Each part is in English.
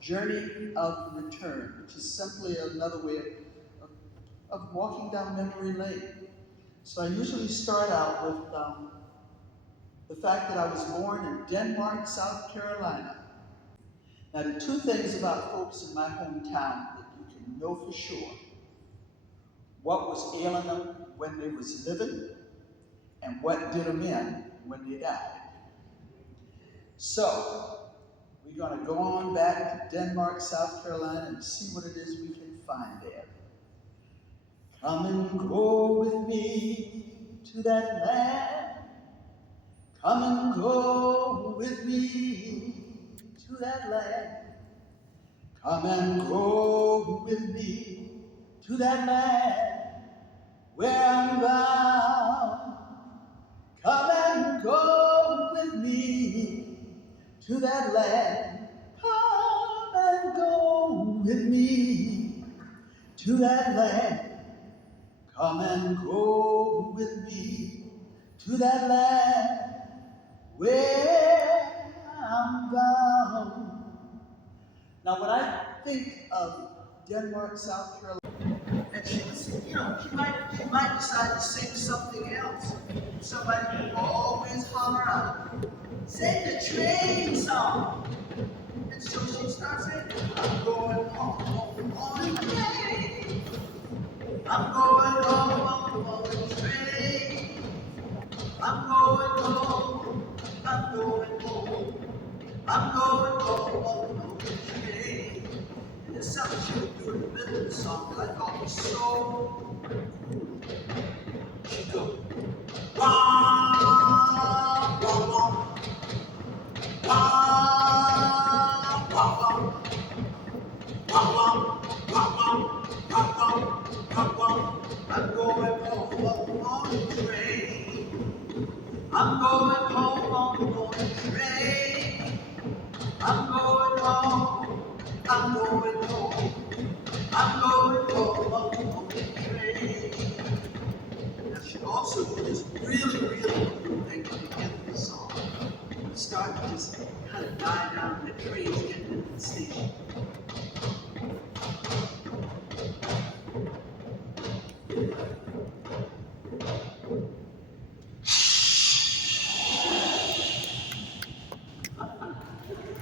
Journey of Return, which is simply another way of walking down memory lane. So I usually start out with the fact that I was born in Denmark, South Carolina. Now, there are two things about folks in my hometown that you can know for sure. What was ailing them when they was living, and what did them in when they died. So, we're going to go on back to Denmark, South Carolina, and see what it is we can find there. Come and go with me to that land. Come and go with me to that land. Come and go with me to that land where I'm bound. Come and go with me to that land. Come and go with me to that land. Come and go with me to that land where I'm bound. Now, when I think of Denmark, South Carolina, and she might decide to sing something else. Somebody will always holler out, sing the train song. And so she starts saying, I'm going home on the train. I'm going home on the train. I'm going home. I'm going home. I'm going home on the train. And there's something she would do in the middle of the song that I thought was so cool. She'd go, wah, wah, wah. Wah, wah, wah. Wah, wah, wah, wah, wah, wah. I'm going home on the train. I'm going home on the train. I'm going home. I'm going home. I'm going home on the train. Now she also did this really, really cool thing at the end of the song. It started to just kind of die down, the train's getting into the station.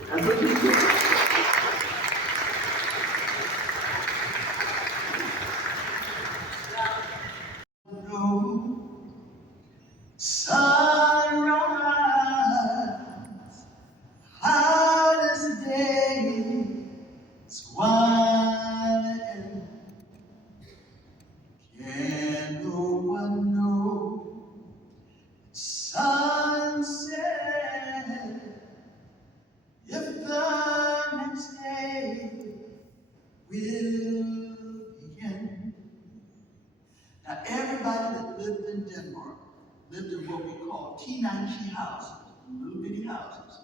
That's what you do. Sunrise, hot as the day is winding. Can no one know sunset if the next day will begin? Now, everybody that lived in Denmark lived in what we call T9G houses, little bitty houses.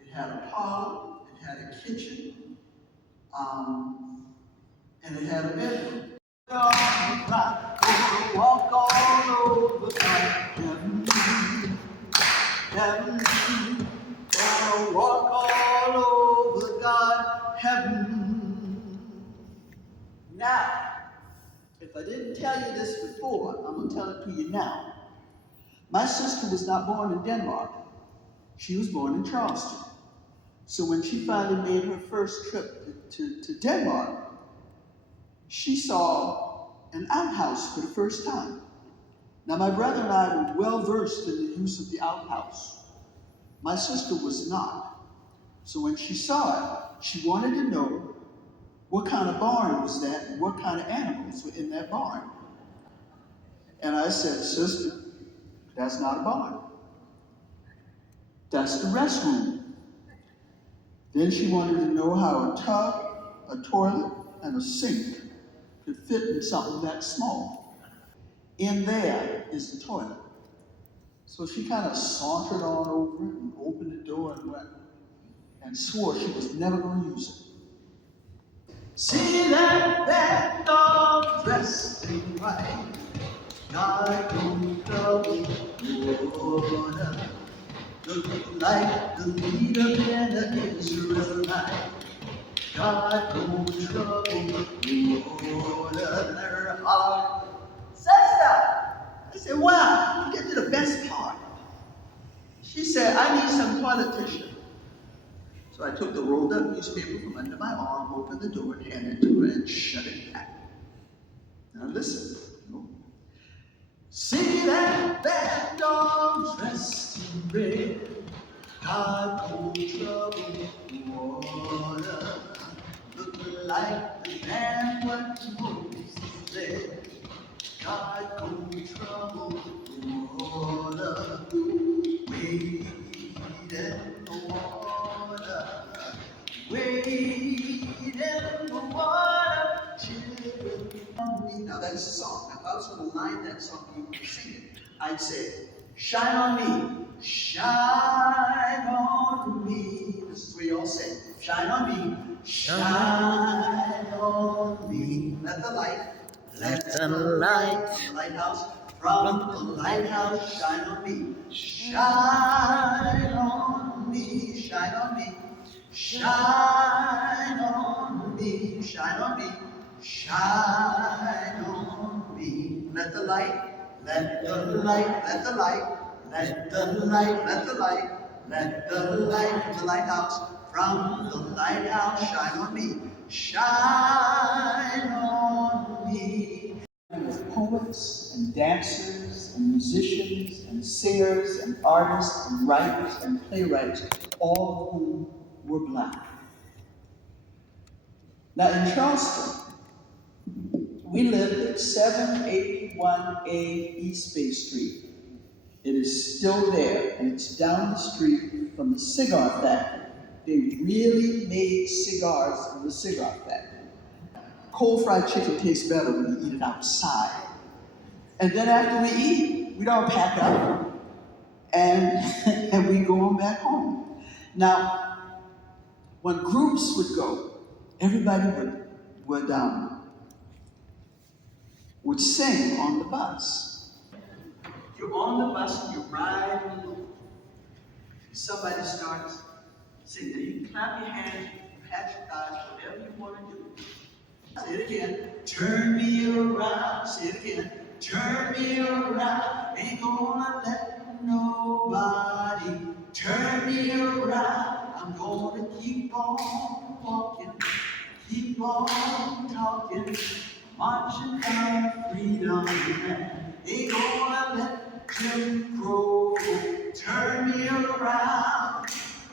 It had a parlor, it had a kitchen, and it had a bedroom. Walk all over heaven, heaven, gonna walk all over God, heaven. Now, if I didn't tell you this before, I'm going to tell it to you now. My sister was not born in Denmark. She was born in Charleston. So when she finally made her first trip to Denmark, she saw an outhouse for the first time. Now, my brother and I were well versed in the use of the outhouse. My sister was not. So when she saw it, she wanted to know what kind of barn was that and what kind of animals were in that barn. And I said, sister, that's not a barn. That's the restroom. Then she wanted to know how a tub, a toilet, and a sink could fit in something that small. In there is the toilet. So she kind of sauntered on over it and opened the door and went and swore she was never going to use it. See that dog dressed in white, dark in the water, looking like the leader in an Israelite. God go trouble water. Sister! I said, wow, you get to the best part. She said, I need some toilet tissue. So I took the rolled up newspaper from under my arm, opened the door, and handed it to her, and shut it back. Now listen. See that bad dog dressed in red, God go trouble water, looking like the man what Moses said. God go trouble water, wade in the water, wade in the water, children. Now that's the song. Now if I was going to line that song, you could sing it. I'd say, shine on me, shine on me. This is where you all say, shine on me, shine on me. Let the light, let the light, from the lighthouse, from the lighthouse, shine on me, shine on me, shine on me, shine on me, shine on me, shine on me. Let the light, let the light, let the light, let the light, let the light, let the light from the lighthouse, from the lighthouse, shine on me, shine on me. Poets and dancers and musicians and singers and artists and writers and playwrights, all of whom were black. Now in Charleston, we lived at 781A East Bay Street. It is still there, and it's down the street from the cigar factory. They really made cigars in the cigar factory. Cold fried chicken tastes better when you eat it outside. And then after we eat, we'd all pack up and we go on back home. Now, when groups would go, everybody would sing on the bus. You're on the bus and you're riding along. Somebody starts singing. You can clap your hands, you can pat your thighs, whatever you want to do. Say it again. Turn me around. Say it again. Turn me around. Ain't gonna let nobody turn me around. I'm gonna keep on walking, keep on talking, marching down freedom land. Ain't gonna let Jim Crow turn me around,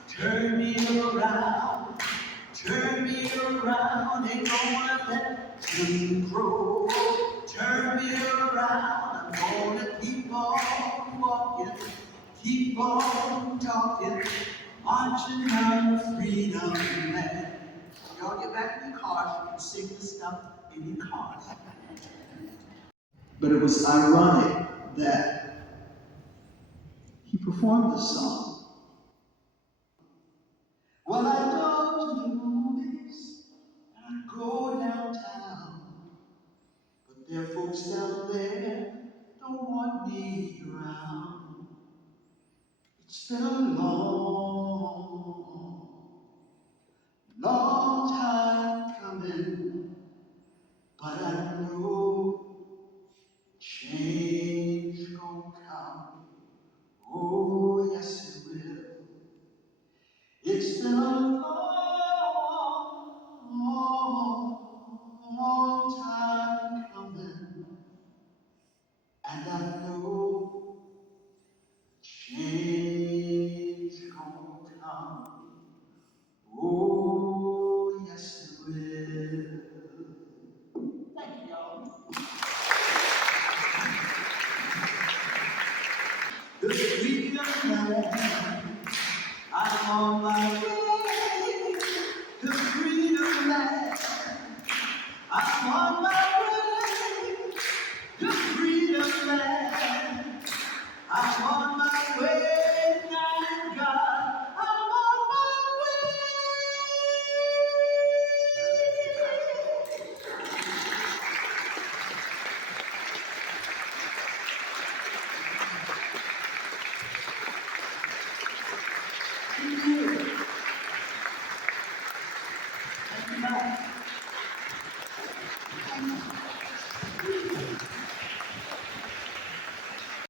turn me around, turn me around. Ain't gonna let Jim Crow turn me around. I'm gonna keep on walking, keep on talking, marching down freedom land. Y'all get back in your cars, you can sing this stuff in your cars. But it was ironic that he performed this song. Well, I go to the movies, and I go downtown, but there are folks down there don't want me around. It's been a long, long time coming, but I know change gon' come. Oh, yes it will. It's been a long time coming, and I know change gon' come. Oh, yes it will. Thank you, y'all. The freedom land, I'm on my way. The freedom land, I'm on my way. The freedom land, I'm on my way. Thank God, I'm on my way. Thank you much.